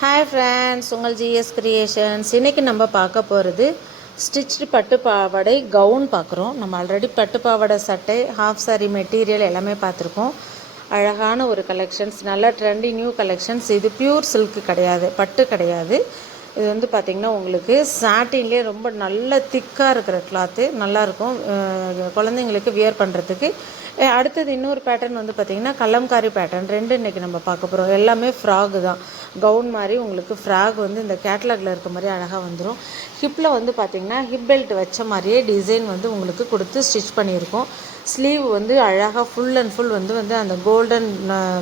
Hi friends, உங்கள் GS creations. இன்றைக்கி நம்ம பார்க்க போகிறது ஸ்டிச்டு பட்டு பாவாடை கவுன் பார்க்குறோம். நம்ம ஆல்ரெடி பட்டு பாவாடை சட்டை, ஹாஃப் சாரி மெட்டீரியல் எல்லாமே பார்த்துருக்கோம். அழகான ஒரு கலெக்ஷன்ஸ், நல்ல ட்ரெண்டி நியூ கலெக்ஷன்ஸ். இது பியூர் சில்க்கு கிடையாது, பட்டு கிடையாது. இது வந்து பார்த்திங்கன்னா உங்களுக்கு சாட்டின்லேயே ரொம்ப நல்ல திக்காக இருக்கிற கிளாத்து, நல்லாயிருக்கும் குழந்தைங்களுக்கு வியர் பண்ணுறதுக்கு. அடுத்தது இன்னொரு பேட்டர்ன் வந்து பார்த்திங்கன்னா கலம்காரி பேட்டர்ன். ரெண்டு இன்றைக்கி நம்ம பார்க்க போகிறோம். எல்லாமே ஃப்ராகு தான், கவுன் மாதிரி. உங்களுக்கு ஃப்ராக் வந்து இந்த கேட்லாகில் இருக்க மாதிரி அழகாக வந்துடும். ஹிப்பில் வந்து பார்த்திங்கன்னா ஹிப் பெல்ட் வச்ச மாதிரியே டிசைன் வந்து உங்களுக்கு கொடுத்து ஸ்டிச் பண்ணியிருக்கோம். ஸ்லீவ் வந்து அழகாக ஃபுல் அண்ட் ஃபுல் வந்து அந்த கோல்டன்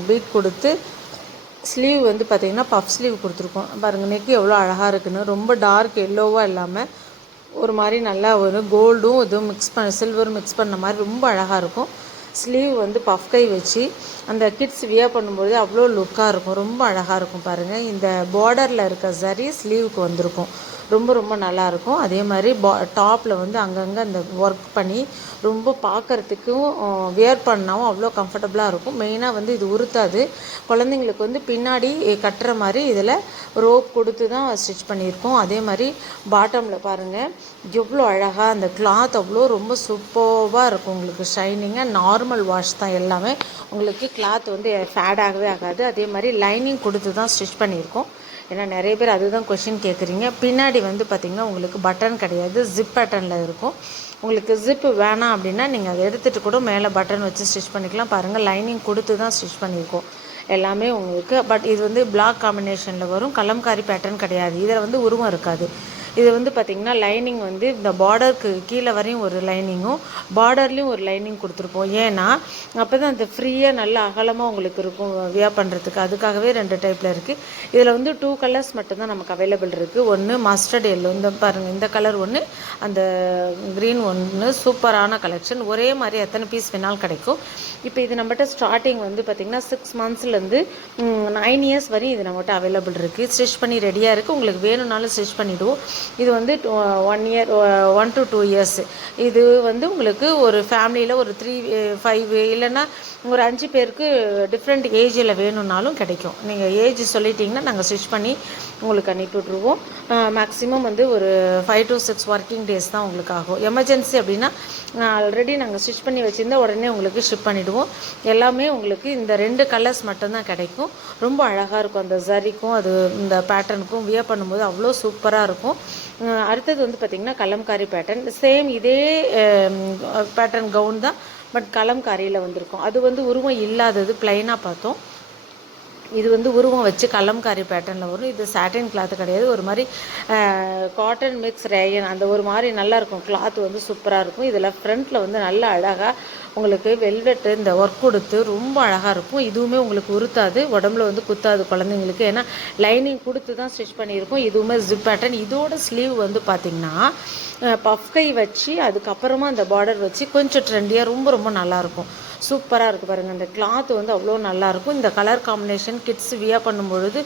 பீட் கொடுத்து ஸ்லீவ் வந்து பார்த்திங்கன்னா பஃப் ஸ்லீவ் கொடுத்துருக்கோம். பாருங்கள் நெக்கு எவ்வளோ அழகாக இருக்குன்னு. ரொம்ப டார்க் எல்லோவாக இல்லாமல் ஒரு மாதிரி நல்லா ஒரு கோல்டும் இதுவும் சில்வரும் மிக்ஸ் பண்ண மாதிரி ரொம்ப அழகாக இருக்கும். ஸ்லீவ் வந்து பஃப் கை வச்சு அந்த கிட்ஸ் வியர் பண்ணும்போது அவ்வளோ லுக்காக இருக்கும், ரொம்ப அழகாக இருக்கும். பாருங்கள், இந்த பார்டரில் இருக்க சரி ஸ்லீவுக்கு வந்திருக்கும், ரொம்ப ரொம்ப நல்லாயிருக்கும். அதே மாதிரி டாப்பில் வந்து அங்கங்கே அந்த ஒர்க் பண்ணி ரொம்ப பார்க்குறதுக்கும் வியர் பண்ணாவும் அவ்வளோ கம்ஃபர்டபுளாக இருக்கும். மெயினாக வந்து இது உறுத்தாது. குழந்தைங்களுக்கு வந்து பின்னாடி கட்டுற மாதிரி இதில் ரோப் கொடுத்து தான் ஸ்டிச் பண்ணியிருக்கோம். அதே மாதிரி பாட்டமில் பாருங்கள் எவ்வளோ அழகாக அந்த கிளாத் அவ்வளோ ரொம்ப சூப்பராக இருக்கும். உங்களுக்கு ஷைனிங்காக நார்மல் வாஷ் தான் எல்லாமே. உங்களுக்கு கிளாத் வந்து ஃபேட் ஆகவே ஆகாது. அதே மாதிரி லைனிங் கொடுத்து தான் ஸ்டிச் பண்ணியிருக்கோம். ஏன்னா நிறைய பேர் அதுதான் கொஷின் கேட்குறீங்க. பின்னாடி வந்து பார்த்திங்கன்னா உங்களுக்கு பட்டன் கிடையாது, ஜிப் பேட்டர்னில் இருக்கும். உங்களுக்கு ஜிப்பு வேணாம் அப்படின்னா நீங்கள் அதை எடுத்துகிட்டு கூட மேலே பட்டன் வச்சு ஸ்டிச் பண்ணிக்கலாம். பாருங்கள், லைனிங் கொடுத்து தான் ஸ்டிச் பண்ணியிருக்கோம் எல்லாமே உங்களுக்கு. பட் இது வந்து பிளாக் காம்பினேஷனில் வரும், கலம்காரி பேட்டர்ன் கிடையாது. இதில் வந்து உருவம் இருக்காது. இது வந்து பார்த்திங்கன்னா லைனிங் வந்து இந்த பார்டருக்கு கீழே வரையும் ஒரு லைனிங்கும் பார்டர்லேயும் ஒரு லைனிங் கொடுத்துருப்போம். ஏன்னா அப்போ தான் அந்த ஃப்ரீயாக நல்லா அகலமாக உங்களுக்கு இருக்கும் வியர் பண்ணுறதுக்கு. அதுக்காகவே ரெண்டு டைப்பில் இருக்குது. இதில் வந்து 2 கலர்ஸ் மட்டும்தான் நமக்கு அவைலபிள் இருக்குது. ஒன்று மஸ்டர்ட் எல்லோ, இந்த பாருங்கள் இந்த கலர் ஒன்று, அந்த க்ரீன் ஒன்று. சூப்பரான கலெக்ஷன். ஒரே மாதிரி எத்தனை பீஸ் வேணாலும் கிடைக்கும். இப்போ இது நம்மகிட்ட ஸ்டார்டிங் வந்து பார்த்திங்கன்னா 6 மந்த்ஸ்லேருந்து 9 இயர்ஸ் வரையும் இது நம்மகிட்ட அவைலபிள் இருக்குது. ஸ்டிச் பண்ணி ரெடியாக இருக்குது. உங்களுக்கு வேணும்னாலும் ஸ்டிச் பண்ணிவிடுவோம். இது வந்து 1 to 2 இயர்ஸ். இது வந்து உங்களுக்கு ஒரு ஃபேமிலியில் ஒரு 3, 5 இல்லைன்னா ஒரு 5 பேருக்கு டிஃப்ரெண்ட் ஏஜில் வேணும்னாலும் கிடைக்கும். நீங்கள் ஏஜ் சொல்லிட்டிங்கன்னா நாங்கள் ஸ்டிச் பண்ணி உங்களுக்கு அனுப்பிவிட்ருவோம். மேக்ஸிமம் வந்து ஒரு 5 to 6 ஒர்க்கிங் டேஸ் தான் உங்களுக்கு ஆகும். எமர்ஜென்சி அப்படின்னா ஆல்ரெடி நாங்கள் ஸ்டிச் பண்ணி வச்சுருந்தா உடனே உங்களுக்கு ஷிப் பண்ணிவிடுவோம். எல்லாமே உங்களுக்கு இந்த 2 கலர்ஸ் மட்டும்தான் கிடைக்கும். ரொம்ப அழகாக இருக்கும். அந்த சரிக்கும் அது இந்த பேட்டர்னுக்கும் வியர் பண்ணும்போது அவ்வளோ சூப்பராக இருக்கும். அடுத்தது வந்து பார்த்திங்கன்னா கலம்காரி பேட்டர்ன். சேம் இதே பேட்டர்ன் கவுன் தான், பட் கலம்காரியில் வந்திருக்கும். அது வந்து உருவம் இல்லாதது, பிளைனாக பார்த்தோம். இது வந்து உருவம் வச்சு கலம்காரி பேட்டர்னில் வரும். இது சாட்டின் கிளாத்து கிடையாது, ஒரு மாதிரி காட்டன் மிக்ஸ் ரேயன், அந்த ஒரு மாதிரி நல்லாயிருக்கும். கிளாத் வந்து சூப்பராக இருக்கும். இதில் ஃப்ரண்ட்டில் வந்து நல்லா அழகாக உங்களுக்கு வெல்வெட்டு இந்த ஒர்க் கொடுத்து ரொம்ப அழகாக இருக்கும். இதுவுமே உங்களுக்கு உறுத்தாது, உடம்புல வந்து குத்தாது குழந்தைங்களுக்கு. ஏன்னா லைனிங் கொடுத்து தான் ஸ்டிச் பண்ணியிருக்கோம். இதுவுமே ஜிப் பேட்டர்ன். இதோட ஸ்லீவ் வந்து பார்த்திங்கன்னா பஃப் கை வச்சு அதுக்கப்புறமா அந்த பார்டர் வச்சு கொஞ்சம் ட்ரெண்டியாக ரொம்ப ரொம்ப நல்லாயிருக்கும். சூப்பராக இருக்குது பாருங்கள். இந்த கிளாத் வந்து அவ்வளோ நல்லாயிருக்கும். இந்த கலர் காம்பினேஷன் கிட்ஸ் வியர் பண்ணும்பொழுது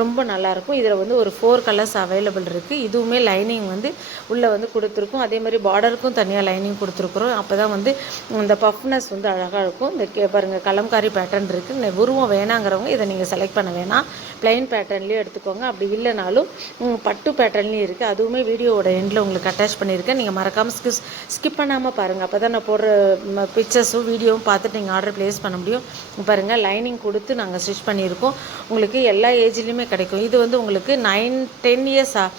ரொம்ப நல்லாயிருக்கும். இதில் வந்து ஒரு 4 கலர்ஸ் அவைலபிள் இருக்குது. இதுவுமே லைனிங் வந்து உள்ளே வந்து கொடுத்துருக்கும். அதே மாதிரி பார்டருக்கும் தனியாக லைனிங் கொடுத்துருக்குறோம். அப்போ தான் வந்து இந்த பஃப்னஸ் வந்து அழகாக இருக்கும். இந்த பாருங்கள் கலம்காரி பேட்டர்ன் இருக்குது. உருவம் வேணாங்கிறவங்க இதை நீங்கள் செலக்ட் பண்ண வேணாம், பிளைன் பேட்டர்ன்லேயே எடுத்துக்கோங்க. அப்படி இல்லைனாலும் பட்டு பேட்டர்ன்லேயும் இருக்குது. அதுவுமே வீடியோவோட எண்டில் உங்களுக்கு அட்டாச் பண்ணியிருக்கேன். நீங்கள் மறக்காமல் ஸ்கிப் பண்ணாமல் பாருங்கள். அப்போ தான் நான் போடுற பிக்சர்ஸும் வீடியோவும் பார்த்துட்டு நீங்கள் ஆர்டர் ப்ளேஸ் பண்ண முடியும். பாருங்கள், லைனிங் கொடுத்து நாங்கள் ஸ்டிச் பண்ணியிருக்கோம். உங்களுக்கு எல்லா ஏஜ்லேயுமே கிடைக்கும். இது வந்து உங்களுக்கு 9-10 இயர்ஸாக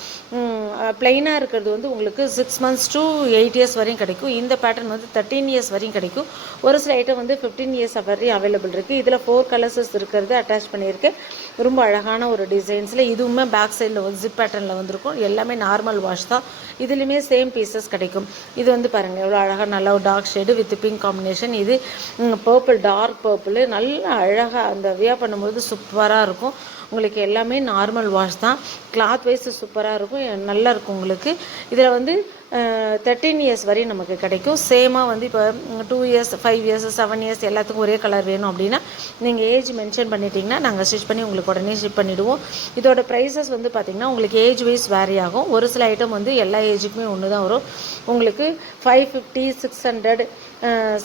பிளைனாக இருக்கிறது வந்து உங்களுக்கு 6 months to 8 years வரையும் கிடைக்கும். இந்த பேட்டர்ன் வந்து 13 years வரையும் கிடைக்கும். ஒரு சில ஐட்டம் வந்து 15 years வரையும் அவைலபிள் இருக்குது. இதில் 4 கலர்ஸஸ் இருக்கிறது அட்டாச் பண்ணியிருக்கேன். ரொம்ப அழகான ஒரு டிசைன்ஸில். இதுவுமே பேக் சைடில் வந்து ஜிப் பேட்டர்னில் வந்திருக்கும். எல்லாமே நார்மல் வாஷ் தான். இதுலேயுமே சேம் பீசஸ் கிடைக்கும். இது வந்து பாருங்கள் எவ்வளோ அழகாக, நல்லா ஒரு dark shade with pink combination. இது பர்பிள், டார்க் பர்பிள், நல்லா அழகாக அந்த வியர் பண்ணும்போது சூப்பராக இருக்கும். உங்களுக்கு எல்லாமே நார்மல் வாஷ் தான். கிளாத் வைஸ் சூப்பராக இருக்கும், நல்லா இருக்கும் உங்களுக்கு. இதில் வந்து 13 இயர்ஸ் வரையும் நமக்கு கிடைக்கும். சேமாக வந்து இப்போ 2 இயர்ஸ் 5 இயர்ஸ் 7 இயர்ஸ் எல்லாத்துக்கும் ஒரே கலர் வேணும் அப்படின்னா நீங்கள் ஏஜ் மென்ஷன் பண்ணிட்டீங்கன்னா நாங்கள் ஸ்டிச் பண்ணி உங்களுக்கு உடனே ஷிப் பண்ணிவிடுவோம். இதோட ப்ரைஸஸ் வந்து பார்த்திங்கன்னா உங்களுக்கு ஏஜ் வைஸ் வேரி ஆகும். ஒரு சில ஐட்டம் வந்து எல்லா ஏஜுக்குமே ஒன்று தான் வரும். உங்களுக்கு 550 600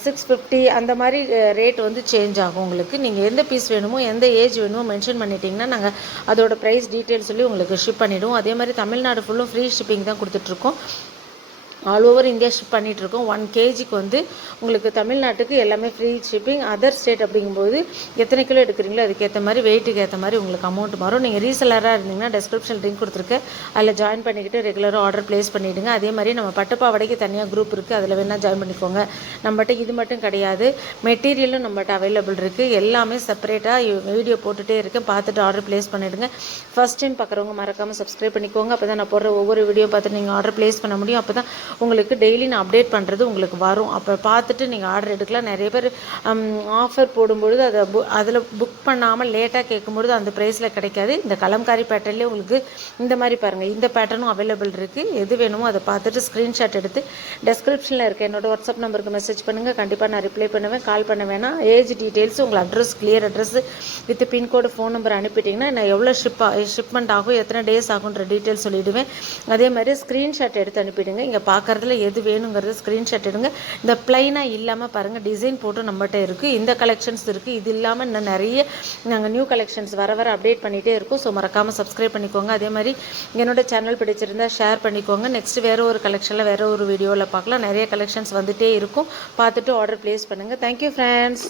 650 அந்த மாதிரி ரேட் வந்து சேஞ்ச் ஆகும். உங்களுக்கு நீங்கள் எந்த பீஸ் வேணுமோ எந்த ஏஜ் வேணுமோ மென்ஷன் பண்ணிட்டீங்கன்னா நாங்கள் அதோட ப்ரைஸ் டீட்டெயில் சொல்லி உங்களுக்கு ஷிப் பண்ணிவிடுவோம். அதே மாதிரி தமிழ்நாடு ஃபுல்லும் ஃப்ரீ ஷிப்பிங் தான் கொடுத்துட்ருக்கோம். ஆல் ஓவர் இந்தியா ஷிப் பண்ணிகிட்ருக்கோம். 1 kgக்கு வந்து உங்களுக்கு தமிழ்நாட்டுக்கு எல்லாமே ஃப்ரீ ஷிப்பிங். அதர் ஸ்டேட் அப்படிங்கும்போது எத்தனை கிலோ எடுக்கிறீங்களோ அதுக்கேற்ற மாதிரி வெயிட்டுக்கு ஏற்ற மாதிரி உங்களுக்கு அமௌண்ட் மாறும். நீங்கள் ரீசெல்லராக இருந்தீங்கன்னா டெஸ்கிரிப்ஷன் லிங்க் கொடுத்துருக்கேன், அதில் ஜாயின் பண்ணிக்கிட்டு ரெகுலராக ஆர்டர் ப்ளேஸ் பண்ணிவிடுங்க. அதே மாதிரி நம்ம பட்டுப்பாவடைக்கு தனியாக குரூப் இருக்குது, அதில் வேணால் ஜாயின் பண்ணிக்கோங்க. நம்மகிட்ட இது மட்டும் கிடையாது, மெட்டீரியலும் நம்மகிட்ட அவைலபிள் இருக்குது. எல்லாமே செப்பரேட்டாக வீடியோ போட்டுகிட்டே இருக்கேன், பார்த்துட்டு ஆர்டர் ப்ளேஸ் பண்ணிவிடுங்க. ஃபஸ்ட் டைம் பார்க்குறவங்க மறக்காமல் சப்ஸ்கிரைப் பண்ணிக்கோங்க. அப்போ தான் நான் போடுற ஒவ்வொரு வீடியோ பார்த்து நீங்கள் ஆர்டர் ப்ளேஸ் பண்ண முடியும். அப்போ தான் உங்களுக்கு டெய்லி நான் அப்டேட் பண்ணுறது உங்களுக்கு வரும். அப்போ பார்த்துட்டு நீங்கள் ஆர்டர் எடுக்கலாம். நிறைய பேர் ஆஃபர் போடும்பொழுது அதில் புக் பண்ணாமல் லேட்டாக கேட்கும்பொழுது அந்த ப்ரைஸில் கிடைக்காது. இந்த கலம்காரி பேட்டர்ன்லேயே உங்களுக்கு இந்த மாதிரி பாருங்கள், இந்த பேட்டர்னும் அவைலபிள் இருக்குது. எது வேணுமோ அதை பார்த்துட்டு ஸ்க்ரீன்ஷாட் எடுத்து டெஸ்கிரிப்ஷனில் இருக்க என்னோடய வாட்ஸ்அப் நம்பருக்கு மெசேஜ் பண்ணுங்கள். கண்டிப்பாக நான் ரிப்ளை பண்ணுவேன். கால் பண்ண வேணாம். ஏஜ் டீட்டெயில்ஸ், உங்கள் address, clear address with pincode phone number அனுப்பிட்டிங்கன்னா நான் எவ்வளோ ஷிப்மெண்ட் ஆகும், எத்தனை டேஸ் ஆகுன்ற டீட்டெயில் சொல்லிவிடுவேன். அதே மாதிரி ஸ்க்ரீன்ஷாட் எடுத்து அனுப்பிடுங்க. இங்கே பார்க்குறதுல எது வேணுங்கிறது ஸ்க்ரீன்ஷாட் எடுங்க. இந்த பிளைனாக இல்லாமல் பாருங்கள், டிசைன் போட்டு நம்மகிட்ட இருக்குது. இந்த கலெக்ஷன்ஸ் இருக்குது. இது இல்லாமல் இன்னும் நிறைய நாங்கள் நியூ கலெக்ஷன்ஸ் வர அப்டேட் பண்ணிகிட்டே இருக்கோம். ஸோ மறக்காமல் சப்ஸ்கிரைப் பண்ணிக்கோங்க. அதே மாதிரி என்னோட சேனல் பிடிச்சிருந்தால் ஷேர் பண்ணிக்கோங்க. நெக்ஸ்ட் வேறு ஒரு கலெக்ஷனில் வேறு ஒரு வீடியோவில் பார்க்கலாம். நிறைய கலெக்ஷன்ஸ் வந்துகிட்டே இருக்கும். பார்த்துட்டு ஆர்டர் ப்ளேஸ் பண்ணுங்கள். Thank you friends.